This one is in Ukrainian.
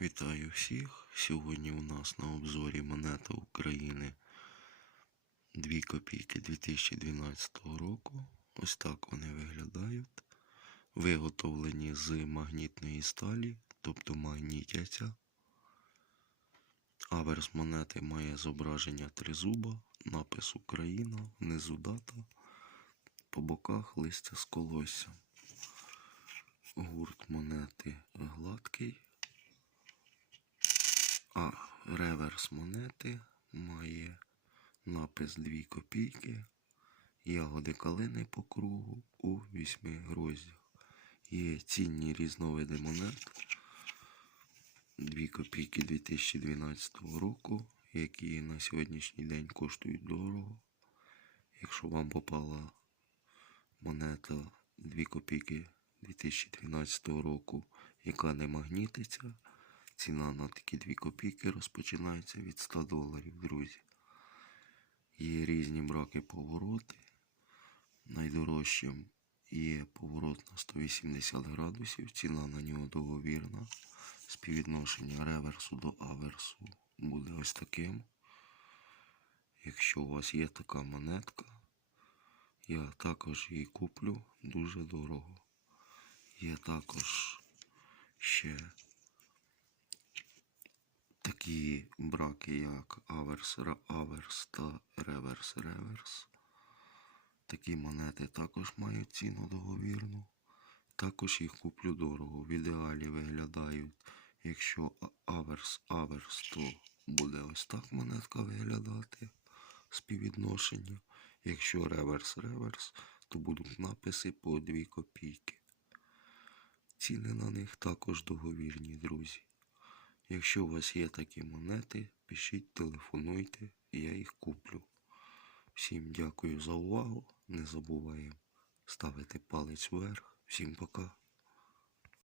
Вітаю всіх! Сьогодні у нас на обзорі монета України 2 копійки 2012 року. Ось так вони виглядають. Виготовлені з магнітної сталі, тобто магнітяться. Аверс монети має зображення тризуба, напис Україна, внизу дата, по боках листя з колоссям. Гурт монети реверс монети має напис 2 копійки, ягоди калини по кругу у вісьми гроздях. Є цінні різновиди монет 2 копійки 2012 року, які на сьогоднішній день коштують дорого. Якщо вам попала монета 2 копійки 2012 року, яка не магнітиться, Ціна на такі 2 копійки розпочинається від 100 доларів, друзі. Є різні браки повороти. Найдорожчим є поворот на 180 градусів. Ціна на нього договірна. Співвідношення реверсу до аверсу буде ось таким. Якщо у вас є така монетка, я також її куплю дуже дорого. Є також ще такі браки, як аверс, аверс та реверс, реверс. Такі монети також мають ціну договірну. Також їх куплю дорого. В ідеалі виглядають, якщо аверс, аверс, то буде ось так монетка виглядати співвідношення. Якщо реверс, реверс, то будуть написи по 2 копійки. Ціни на них також договірні, друзі. Якщо у вас є такі монети, пишіть, телефонуйте, я їх куплю. Всім дякую за увагу. Не забуваємо ставити палець вверх. Всім пока.